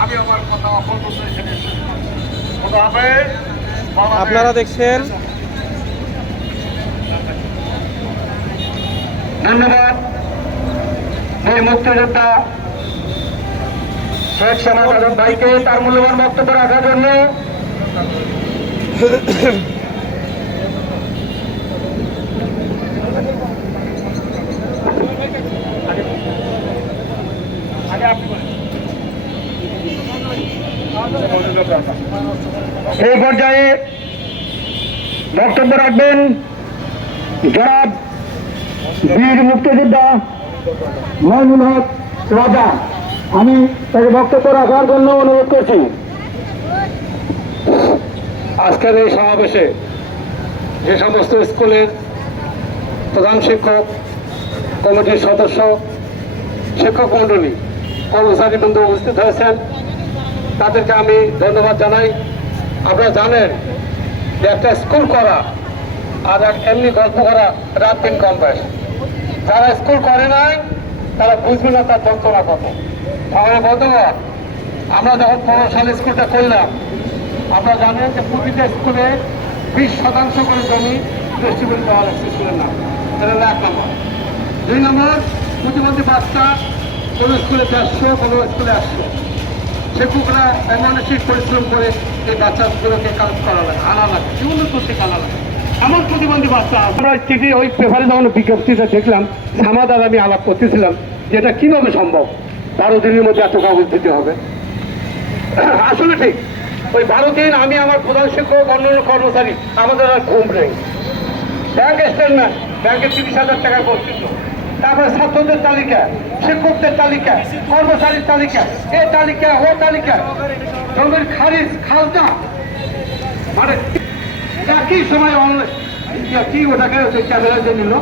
আমি আমার কথা। আপনারা দেখছেন ধন্যবাদ এই মুক্তিযোদ্ধা শেখ সামাদ ভাইকে তার মূল্যবান বক্তব্য রাখার জন্য এই পর্যায়ে বক্তব্য রাখবেন জনাব বীর মুক্তিযোদ্ধা মইনুল হক রাজা। আমি তাকে বক্তব্য রাখার জন্য অনুরোধ করছি। আজকের এই সমাবেশে যে সমস্ত স্কুলের প্রধান শিক্ষক, কমিটির সদস্য, শিক্ষক মণ্ডলী কর্মচারী বন্ধু উপস্থিত হয়েছেন তাদেরকে আমি ধন্যবাদ জানাই। আপনারা জানেন যে একটা স্কুল করা আর এমনি গল্প করা রাত দিন কম বয়স যারা স্কুল করে নাই, তারা বুঝবে না তার যন্ত্রণা কত। তাহলে বন্ধুগণ আমরা যখন পনেরো সালে স্কুলটা করলাম আমরা জানেন যে প্রতিটা স্কুলে বিশ শতাংশ করে জমি দৃষ্টিগুলি দেওয়া লাগছে স্কুলের নাম। হলো এক নম্বর। দুই নম্বর, প্রতিবন্ধী বাচ্চা কোনো স্কুলে চারশো কোনো স্কুলে একশো। শিক্ষকরা মানসিক পরিশ্রম করে এই বাচ্চাগুলোকে কাজ করা। লাগে আনা লাগে জীবন করতে লাগে এমন প্রতিবন্ধী বাচ্চা, আমরা ওই বিজ্ঞপ্তিটা দেখলাম আমি আলাপ করতেছিলাম যে এটা কীভাবে সম্ভব? দিনের মধ্যে হবে। আসলে ঠিক, ওই দিন আমি আমার প্রধান শিক্ষক কর্মচারী, আমাদের আর ঘুম নেই। ব্যাংক স্টেটমেন্ট ব্যাংকে তিরিশ হাজার টাকা করছিল তারপরে ছাত্রদের তালিকা, শিক্ষকদের তালিকা, কর্মচারীর তালিকা, এ তালিকা, ও তালিকা। জমির খারিজ খাজনা মানে একই সময় অনলাইন কি ওটাকে ওই ক্যামেরা যে নিল?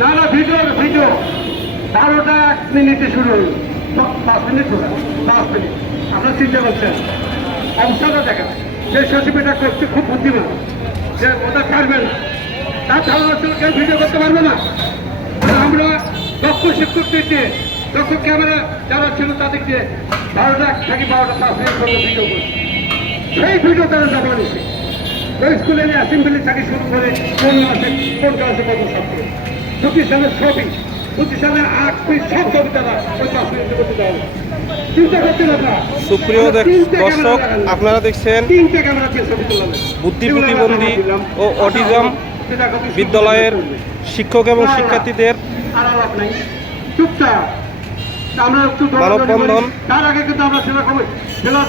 না না ভিডিও ভিডিও বারোটা এক মিনিটে শুরু হইল পাঁচ মিনিট পাঁচ মিনিট। আপনার চিন্তা করছেন অবস্থাটা দেখেন। যে সচিবটা করতে খুব বুদ্ধিমান। যে ওটা পারবেন তার ধারণা কেউ ভিডিও করতে পারবে না। দক্ষ শিক্ষকদের দিয়ে দক্ষ ক্যামেরা যারা ছিল তাদেরকে বারোটা থেকে বারোটা পাঁচ মিনিট পর্যন্ত ভিডিও করছে সেই ভিডিও তারা জমা নিচ্ছে ওই স্কুলে অ্যাসেম্বলি থেকে শুরু করে কোন মাসে কোন ক্লাসে কত ছাত্র? সালের ছবি সালের আট পিস সব ছবি তারা ওই পাঁচ মিনিটের মধ্যে দেওয়া সুপ্রিয় দর্শক আপনারা দেখছেন তিনটে ক্যামেরা ছবি তোলানো বুদ্ধি প্রতিবন্ধী ও অটিজম বিদ্যালয়ের শিক্ষক এবং শিক্ষার্থীদের আর আলাপ নাই। চুপচাপ। আমরা একটু মানববন্ধন। তার আগে কিন্তু আমরা সেরকম জেলার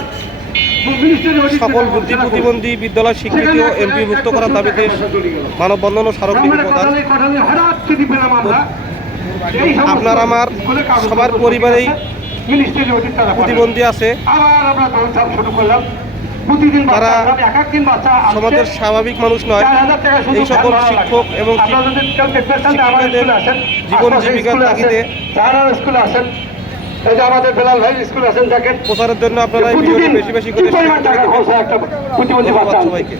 মিনিস্টারি সকল বুদ্ধি প্রতিবন্ধী বিদ্যালয় স্বীকৃতি ও এমপিভুক্ত করার দাবিতে মানববন্ধন ও স্মারকলিপি প্রদান। আপনার আমার সবার পরিবারেই। প্রতিবন্ধী আছে। আবার আমরা শুরু করলাম। তারা আসছে। সমাজের স্বাভাবিক মানুষ নয়। এই সকল শিক্ষক এবং শিক্ষিকাদের জীবন জীবিকার তাগিদে আমাদের বেলাল ভাই স্কুল আছেন দেখেন। প্রচারের জন্য আপনারা বেশি বেশি করে? সবাইকে।